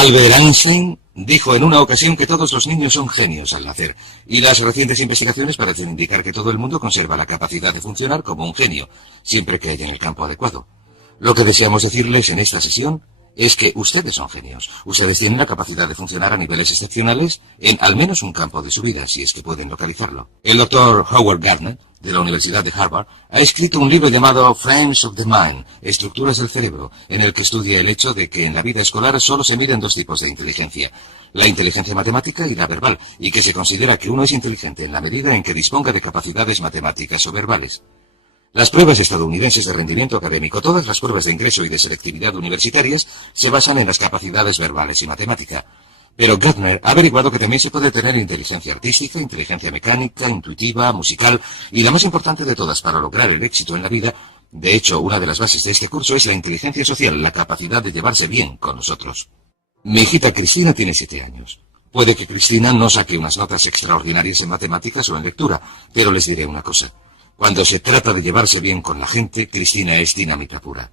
Albert Einstein dijo en una ocasión que todos los niños son genios al nacer, y las recientes investigaciones parecen indicar que todo el mundo conserva la capacidad de funcionar como un genio, siempre que haya en el campo adecuado. Lo que deseamos decirles en esta sesión es que ustedes son genios. Ustedes tienen la capacidad de funcionar a niveles excepcionales en al menos un campo de su vida, si es que pueden localizarlo. El doctor Howard Gardner, de la Universidad de Harvard, ha escrito un libro llamado Frames of the Mind, Estructuras del Cerebro, en el que estudia el hecho de que en la vida escolar solo se miden dos tipos de inteligencia, la inteligencia matemática y la verbal, y que se considera que uno es inteligente en la medida en que disponga de capacidades matemáticas o verbales. Las pruebas estadounidenses de rendimiento académico, todas las pruebas de ingreso y de selectividad universitarias, se basan en las capacidades verbales y matemática. Pero Gardner ha averiguado que también se puede tener inteligencia artística, inteligencia mecánica, intuitiva, musical, y la más importante de todas para lograr el éxito en la vida, de hecho, una de las bases de este curso es la inteligencia social, la capacidad de llevarse bien con nosotros. Mi hijita Cristina tiene 7 años. Puede que Cristina no saque unas notas extraordinarias en matemáticas o en lectura, pero les diré una cosa. Cuando se trata de llevarse bien con la gente, Cristina es dinamita pura.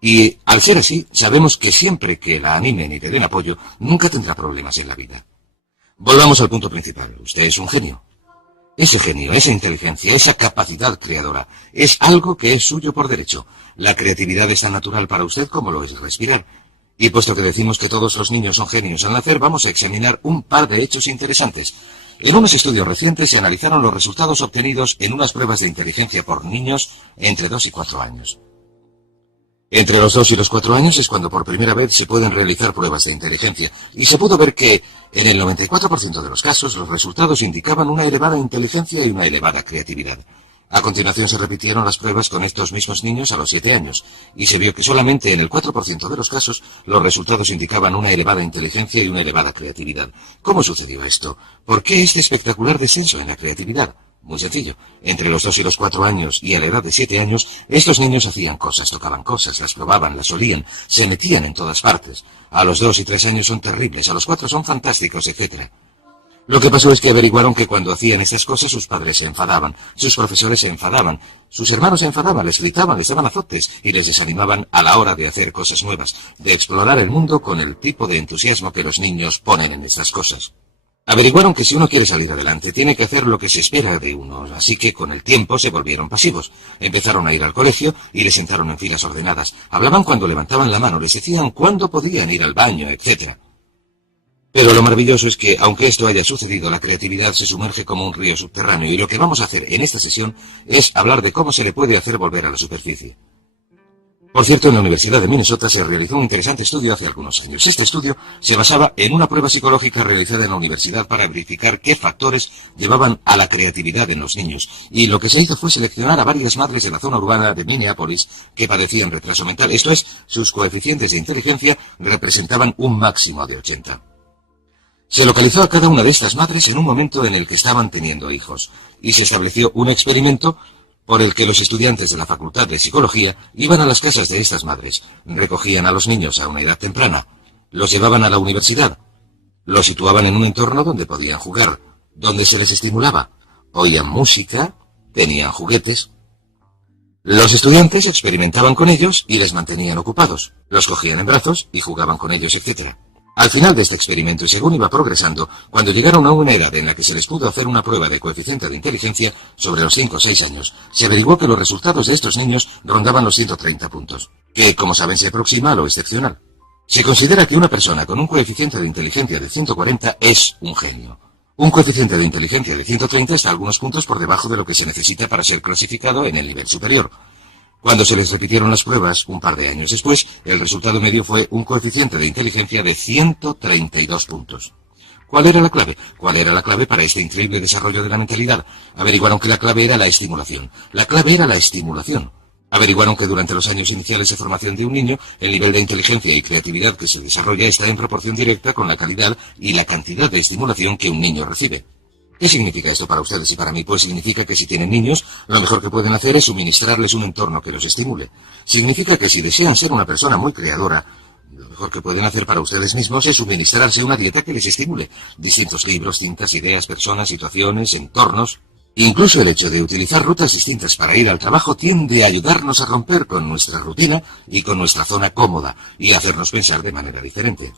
Y, al ser así, sabemos que siempre que la animen y le den apoyo, nunca tendrá problemas en la vida. Volvamos al punto principal. Usted es un genio. Ese genio, esa inteligencia, esa capacidad creadora, es algo que es suyo por derecho. La creatividad es tan natural para usted como lo es respirar. Y puesto que decimos que todos los niños son genios al nacer, vamos a examinar un par de hechos interesantes. En unos estudios recientes se analizaron los resultados obtenidos en unas pruebas de inteligencia por niños entre 2 y 4 años. Entre los 2 y los 4 años es cuando por primera vez se pueden realizar pruebas de inteligencia, y se pudo ver que, en el 94% de los casos, los resultados indicaban una elevada inteligencia y una elevada creatividad. A continuación se repitieron las pruebas con estos mismos niños a los 7 años, y se vio que solamente en el 4% de los casos los resultados indicaban una elevada inteligencia y una elevada creatividad. ¿Cómo sucedió esto? ¿Por qué este espectacular descenso en la creatividad? Muy sencillo. Entre los 2 y los 4 años y a la edad de 7 años, estos niños hacían cosas, tocaban cosas, las probaban, las olían, se metían en todas partes. A los 2 y 3 años son terribles, a los 4 son fantásticos, etc. Lo que pasó es que averiguaron que cuando hacían esas cosas sus padres se enfadaban, sus profesores se enfadaban, sus hermanos se enfadaban, les gritaban, les daban azotes y les desanimaban a la hora de hacer cosas nuevas, de explorar el mundo con el tipo de entusiasmo que los niños ponen en estas cosas. Averiguaron que si uno quiere salir adelante tiene que hacer lo que se espera de uno, así que con el tiempo se volvieron pasivos. Empezaron a ir al colegio y les sentaron en filas ordenadas. Hablaban cuando levantaban la mano, les decían cuándo podían ir al baño, etc. Pero lo maravilloso es que, aunque esto haya sucedido, la creatividad se sumerge como un río subterráneo, y lo que vamos a hacer en esta sesión es hablar de cómo se le puede hacer volver a la superficie. Por cierto, en la Universidad de Minnesota se realizó un interesante estudio hace algunos años. Este estudio se basaba en una prueba psicológica realizada en la universidad para verificar qué factores llevaban a la creatividad en los niños, y lo que se hizo fue seleccionar a varias madres de la zona urbana de Minneapolis que padecían retraso mental, esto es, sus coeficientes de inteligencia representaban un máximo de 80. Se localizó a cada una de estas madres en un momento en el que estaban teniendo hijos, y se estableció un experimento por el que los estudiantes de la Facultad de Psicología iban a las casas de estas madres, recogían a los niños a una edad temprana, los llevaban a la universidad, los situaban en un entorno donde podían jugar, donde se les estimulaba, oían música, tenían juguetes. Los estudiantes experimentaban con ellos y les mantenían ocupados, los cogían en brazos y jugaban con ellos, etc. Al final de este experimento, y según iba progresando, cuando llegaron a una edad en la que se les pudo hacer una prueba de coeficiente de inteligencia sobre los 5 o 6 años, se averiguó que los resultados de estos niños rondaban los 130 puntos, que, como saben, se aproxima a lo excepcional. Se considera que una persona con un coeficiente de inteligencia de 140 es un genio. Un coeficiente de inteligencia de 130 está algunos puntos por debajo de lo que se necesita para ser clasificado en el nivel superior. Cuando se les repitieron las pruebas, un par de años después, el resultado medio fue un coeficiente de inteligencia de 132 puntos. ¿Cuál era la clave? ¿Cuál era la clave para este increíble desarrollo de la mentalidad? Averiguaron que la clave era la estimulación. La clave era la estimulación. Averiguaron que durante los años iniciales de formación de un niño, el nivel de inteligencia y creatividad que se desarrolla está en proporción directa con la calidad y la cantidad de estimulación que un niño recibe. ¿Qué significa esto para ustedes y para mí? Pues significa que si tienen niños, lo mejor que pueden hacer es suministrarles un entorno que los estimule. Significa que si desean ser una persona muy creadora, lo mejor que pueden hacer para ustedes mismos es suministrarse una dieta que les estimule. Distintos libros, cintas, ideas, personas, situaciones, entornos. Incluso el hecho de utilizar rutas distintas para ir al trabajo tiende a ayudarnos a romper con nuestra rutina y con nuestra zona cómoda y a hacernos pensar de manera diferente.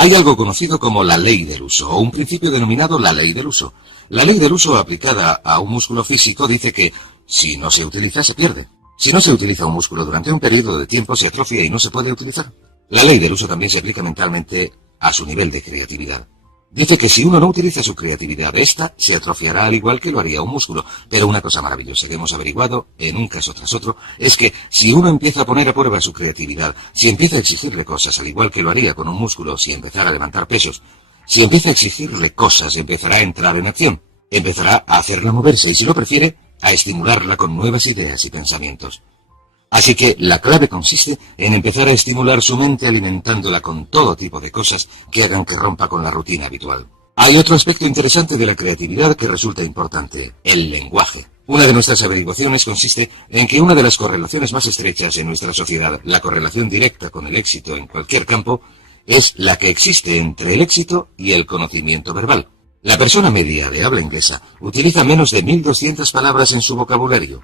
Hay algo conocido como la ley del uso, o un principio denominado la ley del uso. La ley del uso aplicada a un músculo físico dice que, si no se utiliza, se pierde. Si no se utiliza un músculo durante un periodo de tiempo, se atrofia y no se puede utilizar. La ley del uso también se aplica mentalmente a su nivel de creatividad. Dice que si uno no utiliza su creatividad, esta se atrofiará al igual que lo haría un músculo. Pero una cosa maravillosa que hemos averiguado, en un caso tras otro, es que si uno empieza a poner a prueba su creatividad, si empieza a exigirle cosas al igual que lo haría con un músculo si empezara a levantar pesos, si empieza a exigirle cosas, empezará a entrar en acción, empezará a hacerla moverse y, si lo prefiere, a estimularla con nuevas ideas y pensamientos. Así que la clave consiste en empezar a estimular su mente alimentándola con todo tipo de cosas que hagan que rompa con la rutina habitual. Hay otro aspecto interesante de la creatividad que resulta importante: el lenguaje. Una de nuestras averiguaciones consiste en que una de las correlaciones más estrechas en nuestra sociedad, la correlación directa con el éxito en cualquier campo, es la que existe entre el éxito y el conocimiento verbal. La persona media de habla inglesa utiliza menos de 1.200 palabras en su vocabulario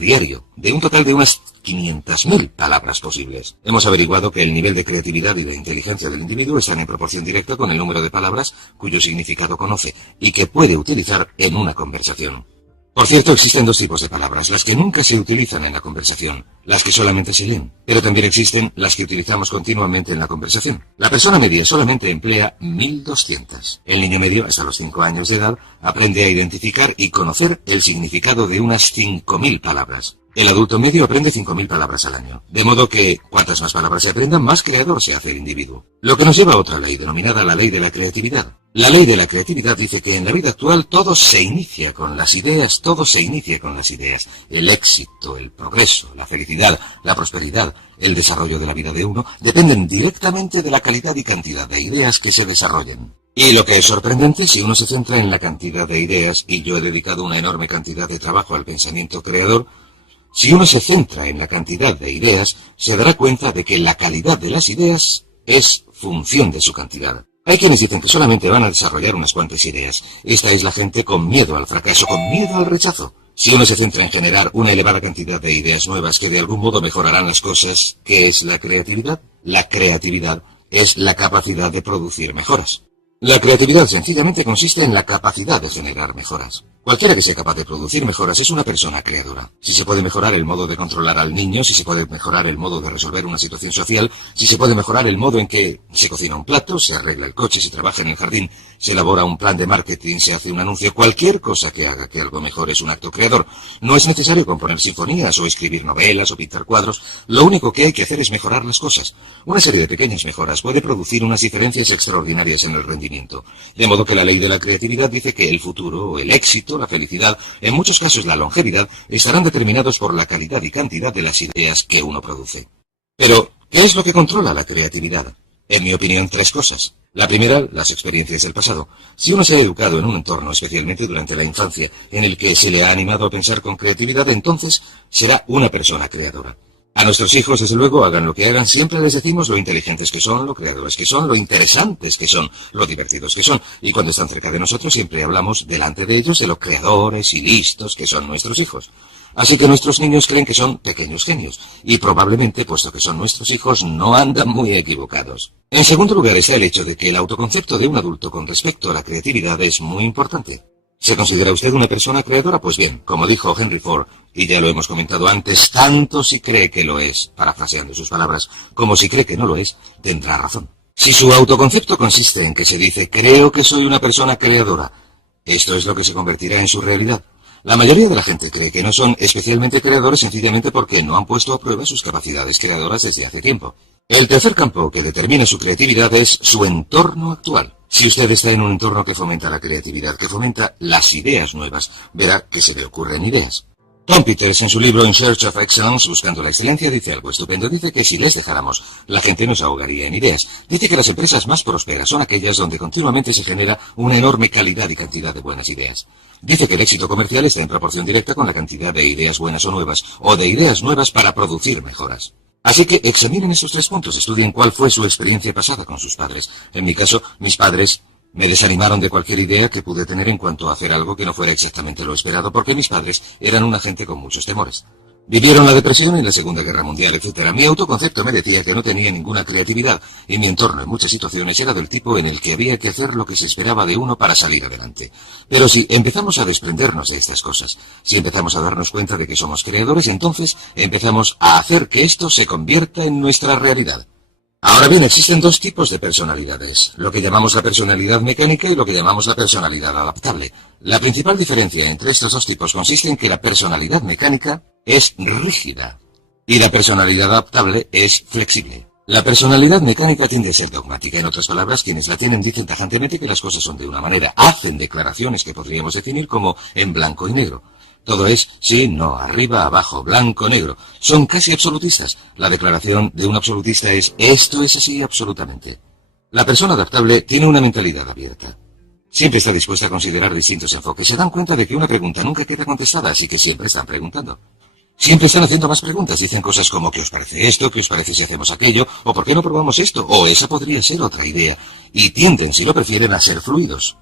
diario, de un total de unas 500.000 palabras posibles. Hemos averiguado que el nivel de creatividad y de inteligencia del individuo están en proporción directa con el número de palabras cuyo significado conoce y que puede utilizar en una conversación. Por cierto, existen dos tipos de palabras: las que nunca se utilizan en la conversación, las que solamente se leen, pero también existen las que utilizamos continuamente en la conversación. La persona media solamente emplea 1.200. El niño medio, hasta los 5 años de edad, aprende a identificar y conocer el significado de unas 5.000 palabras. El adulto medio aprende 5.000 palabras al año, de modo que, cuantas más palabras se aprendan, más creador se hace el individuo. Lo que nos lleva a otra ley, denominada la ley de la creatividad. La ley de la creatividad dice que en la vida actual todo se inicia con las ideas, El éxito, el progreso, la felicidad, la prosperidad, el desarrollo de la vida de uno, dependen directamente de la calidad y cantidad de ideas que se desarrollen. Y lo que es sorprendente, si uno se centra en la cantidad de ideas, y yo he dedicado una enorme cantidad de trabajo al pensamiento creador, si uno se centra en la cantidad de ideas, se dará cuenta de que la calidad de las ideas es función de su cantidad. Hay quienes dicen que solamente van a desarrollar unas cuantas ideas. Esta es la gente con miedo al fracaso, con miedo al rechazo. Si uno se centra en generar una elevada cantidad de ideas nuevas que de algún modo mejorarán las cosas, ¿qué es la creatividad? La creatividad es la capacidad de producir mejoras. La creatividad sencillamente consiste en la capacidad de generar mejoras. Cualquiera que sea capaz de producir mejoras es una persona creadora. Si se puede mejorar el modo de controlar al niño, si se puede mejorar el modo de resolver una situación social, si se puede mejorar el modo en que se cocina un plato, se arregla el coche, se trabaja en el jardín, se elabora un plan de marketing, se hace un anuncio, cualquier cosa que haga que algo mejore es un acto creador. No es necesario componer sinfonías o escribir novelas o pintar cuadros. Lo único que hay que hacer es mejorar las cosas. Una serie de pequeñas mejoras puede producir unas diferencias extraordinarias en el rendimiento. De modo que la ley de la creatividad dice que el futuro, el éxito, la felicidad, en muchos casos la longevidad, estarán determinados por la calidad y cantidad de las ideas que uno produce. Pero, ¿qué es lo que controla la creatividad? En mi opinión, 3 cosas. La primera, las experiencias del pasado. Si uno se ha educado en un entorno, especialmente durante la infancia, en el que se le ha animado a pensar con creatividad, entonces será una persona creadora. A nuestros hijos, desde luego, hagan lo que hagan, siempre les decimos lo inteligentes que son, lo creadores que son, lo interesantes que son, lo divertidos que son. Y cuando están cerca de nosotros, siempre hablamos delante de ellos de lo creadores y listos que son nuestros hijos. Así que nuestros niños creen que son pequeños genios. Y probablemente, puesto que son nuestros hijos, no andan muy equivocados. En segundo lugar está el hecho de que el autoconcepto de un adulto con respecto a la creatividad es muy importante. ¿Se considera usted una persona creadora? Pues bien, como dijo Henry Ford, y ya lo hemos comentado antes, tanto si cree que lo es, parafraseando sus palabras, como si cree que no lo es, tendrá razón. Si su autoconcepto consiste en que se dice, creo que soy una persona creadora, esto es lo que se convertirá en su realidad. La mayoría de la gente cree que no son especialmente creadores sencillamente porque no han puesto a prueba sus capacidades creadoras desde hace tiempo. El tercer campo que determina su creatividad es su entorno actual. Si usted está en un entorno que fomenta la creatividad, que fomenta las ideas nuevas, verá que se le ocurren ideas. Tom Peters, en su libro In Search of Excellence, Buscando la Excelencia, dice algo estupendo. Dice que si les dejáramos, la gente nos ahogaría en ideas. Dice que las empresas más prósperas son aquellas donde continuamente se genera una enorme calidad y cantidad de buenas ideas. Dice que el éxito comercial está en proporción directa con la cantidad de ideas buenas o nuevas, o de ideas nuevas para producir mejoras. Así que examinen estos 3 puntos, estudien cuál fue su experiencia pasada con sus padres. En mi caso, mis padres me desanimaron de cualquier idea que pude tener en cuanto a hacer algo que no fuera exactamente lo esperado, porque mis padres eran una gente con muchos temores. Vivieron la depresión y la Segunda Guerra Mundial, etc. Mi autoconcepto me decía que no tenía ninguna creatividad, y mi entorno en muchas situaciones era del tipo en el que había que hacer lo que se esperaba de uno para salir adelante. Pero si empezamos a desprendernos de estas cosas, si empezamos a darnos cuenta de que somos creadores, entonces empezamos a hacer que esto se convierta en nuestra realidad. Ahora bien, existen dos tipos de personalidades, lo que llamamos la personalidad mecánica y lo que llamamos la personalidad adaptable. La principal diferencia entre estos dos tipos consiste en que la personalidad mecánica es rígida y la personalidad adaptable es flexible. La personalidad mecánica tiende a ser dogmática. En otras palabras, quienes la tienen dicen tajantemente que las cosas son de una manera. Hacen declaraciones que podríamos definir como en blanco y negro. Todo es sí, no, arriba, abajo, blanco, negro. Son casi absolutistas. La declaración de un absolutista es esto es así absolutamente. La persona adaptable tiene una mentalidad abierta. Siempre está dispuesta a considerar distintos enfoques. Se dan cuenta de que una pregunta nunca queda contestada, así que siempre están preguntando. Siempre están haciendo más preguntas. Dicen cosas como ¿qué os parece esto? ¿Qué os parece si hacemos aquello? ¿O por qué no probamos esto? O esa podría ser otra idea. Y tienden, si lo prefieren, a ser fluidos.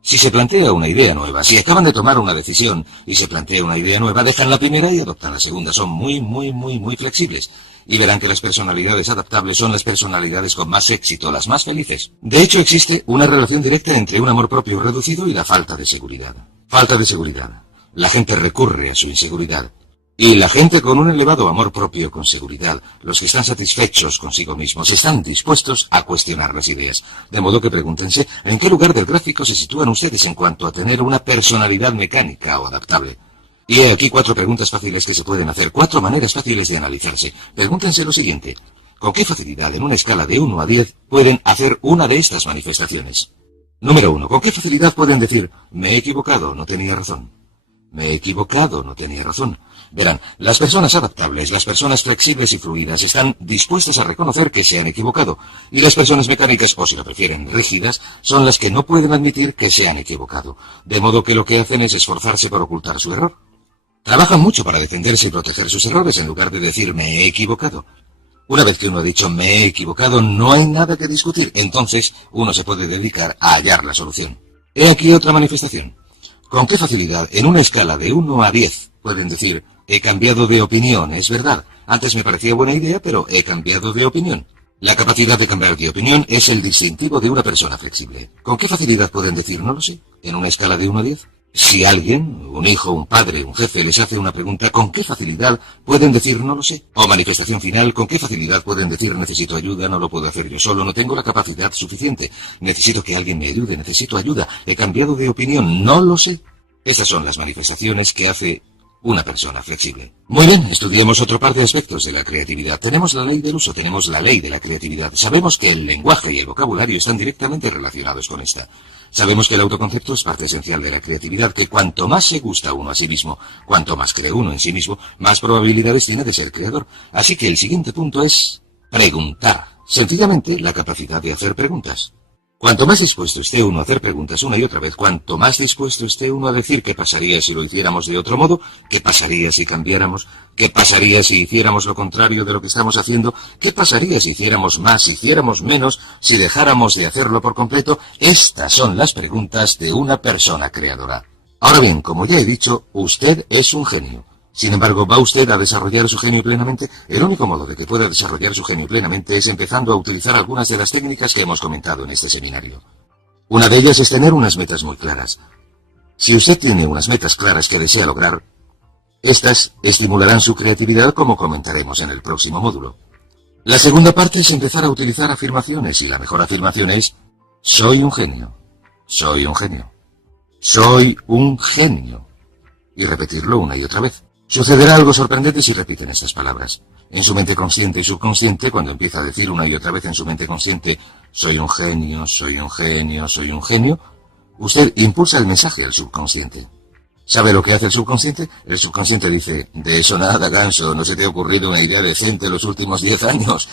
Si se plantea una idea nueva, si acaban de tomar una decisión y se plantea una idea nueva, dejan la primera y adoptan la segunda. Son muy flexibles. Y verán que las personalidades adaptables son las personalidades con más éxito, las más felices. De hecho, existe una relación directa entre un amor propio reducido y la falta de seguridad. Falta de seguridad. La gente recurre a su inseguridad. Y la gente con un elevado amor propio con seguridad, los que están satisfechos consigo mismos, están dispuestos a cuestionar las ideas. De modo que pregúntense, ¿en qué lugar del gráfico se sitúan ustedes en cuanto a tener una personalidad mecánica o adaptable? Y he aquí 4 preguntas fáciles que se pueden hacer, 4 maneras fáciles de analizarse. Pregúntense lo siguiente, ¿con qué facilidad en una escala de 1 a 10 pueden hacer una de estas manifestaciones? Número 1, ¿con qué facilidad pueden decir, me he equivocado, no tenía razón? Me he equivocado, no tenía razón. Verán, las personas adaptables, las personas flexibles y fluidas están dispuestas a reconocer que se han equivocado, y las personas mecánicas, o si lo prefieren, rígidas, son las que no pueden admitir que se han equivocado, de modo que lo que hacen es esforzarse por ocultar su error. Trabajan mucho para defenderse y proteger sus errores en lugar de decir me he equivocado. Una vez que uno ha dicho me he equivocado, no hay nada que discutir, entonces uno se puede dedicar a hallar la solución. He aquí otra manifestación. ¿Con qué facilidad, en una escala de 1 a 10, pueden decir, he cambiado de opinión, es verdad, antes me parecía buena idea, pero he cambiado de opinión? La capacidad de cambiar de opinión es el distintivo de una persona flexible. ¿Con qué facilidad pueden decir, no lo sé, en una escala de 1 a 10? Si alguien, un hijo, un padre, un jefe, les hace una pregunta, ¿con qué facilidad pueden decir, no lo sé? O manifestación final, ¿con qué facilidad pueden decir, necesito ayuda, no lo puedo hacer yo solo, no tengo la capacidad suficiente, necesito que alguien me ayude, necesito ayuda, he cambiado de opinión, no lo sé? Estas son las manifestaciones que hace una persona flexible. Muy bien, estudiemos otro par de aspectos de la creatividad. Tenemos la ley del uso, tenemos la ley de la creatividad. Sabemos que el lenguaje y el vocabulario están directamente relacionados con esta. Sabemos que el autoconcepto es parte esencial de la creatividad, que cuanto más se gusta uno a sí mismo, cuanto más cree uno en sí mismo, más probabilidades tiene de ser creador. Así que el siguiente punto es preguntar. Sencillamente, la capacidad de hacer preguntas. Cuanto más dispuesto esté uno a hacer preguntas una y otra vez, cuanto más dispuesto esté uno a decir qué pasaría si lo hiciéramos de otro modo, qué pasaría si cambiáramos, qué pasaría si hiciéramos lo contrario de lo que estamos haciendo, qué pasaría si hiciéramos más, si hiciéramos menos, si dejáramos de hacerlo por completo, estas son las preguntas de una persona creadora. Ahora bien, como ya he dicho, usted es un genio. Sin embargo, ¿va usted a desarrollar su genio plenamente? El único modo de que pueda desarrollar su genio plenamente es empezando a utilizar algunas de las técnicas que hemos comentado en este seminario. Una de ellas es tener unas metas muy claras. Si usted tiene unas metas claras que desea lograr, estas estimularán su creatividad, como comentaremos en el próximo módulo. La segunda parte es empezar a utilizar afirmaciones, y la mejor afirmación es soy un genio, soy un genio, soy un genio, y repetirlo una y otra vez. Sucederá algo sorprendente si repiten estas palabras. En su mente consciente y subconsciente, cuando empieza a decir una y otra vez en su mente consciente, soy un genio, soy un genio, soy un genio, usted impulsa el mensaje al subconsciente. ¿Sabe lo que hace el subconsciente? El subconsciente dice, de eso nada, ganso, no se te ha ocurrido una idea decente en los últimos 10 años.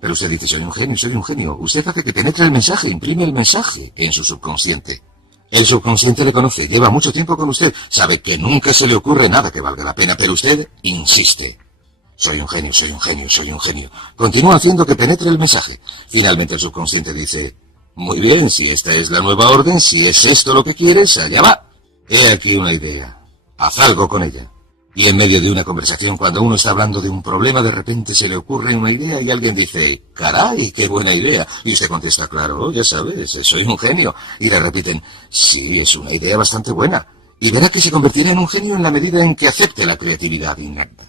Pero usted dice, soy un genio, soy un genio. Usted hace que penetre el mensaje, imprime el mensaje en su subconsciente. El subconsciente le conoce, lleva mucho tiempo con usted, sabe que nunca se le ocurre nada que valga la pena, pero usted insiste. Soy un genio, soy un genio, soy un genio. Continúa haciendo que penetre el mensaje. Finalmente el subconsciente dice, muy bien, si esta es la nueva orden, si es esto lo que quieres, allá va. He aquí una idea. Haz algo con ella. Y en medio de una conversación, cuando uno está hablando de un problema, de repente se le ocurre una idea y alguien dice, ¡caray, qué buena idea! Y usted contesta, claro, ya sabes, soy un genio. Y le repiten, sí, es una idea bastante buena. Y verá que se convertirá en un genio en la medida en que acepte la creatividad innata.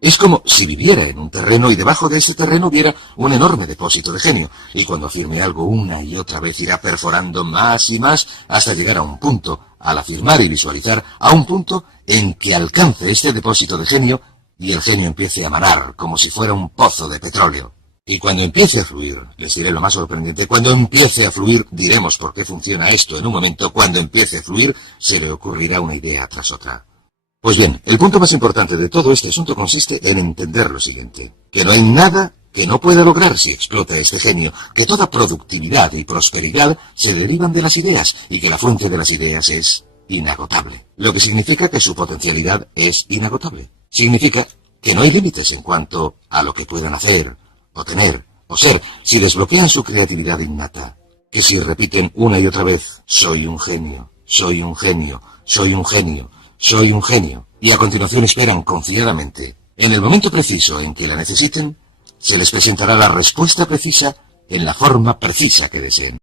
Es como si viviera en un terreno y debajo de ese terreno hubiera un enorme depósito de genio, y cuando afirme algo una y otra vez irá perforando más y más hasta llegar a un punto, al afirmar y visualizar, a un punto en que alcance este depósito de genio y el genio empiece a manar como si fuera un pozo de petróleo. Y cuando empiece a fluir, les diré lo más sorprendente, cuando empiece a fluir, diremos por qué funciona esto en un momento, cuando empiece a fluir, se le ocurrirá una idea tras otra. Pues bien, el punto más importante de todo este asunto consiste en entender lo siguiente, que no hay nada que no pueda lograr si explota este genio, que toda productividad y prosperidad se derivan de las ideas y que la fuente de las ideas es inagotable, lo que significa que su potencialidad es inagotable. Significa que no hay límites en cuanto a lo que puedan hacer, o tener, o ser, si desbloquean su creatividad innata, que si repiten una y otra vez, soy un genio, soy un genio, soy un genio, soy un genio, y a continuación esperan confiadamente. En el momento preciso en que la necesiten, se les presentará la respuesta precisa en la forma precisa que deseen.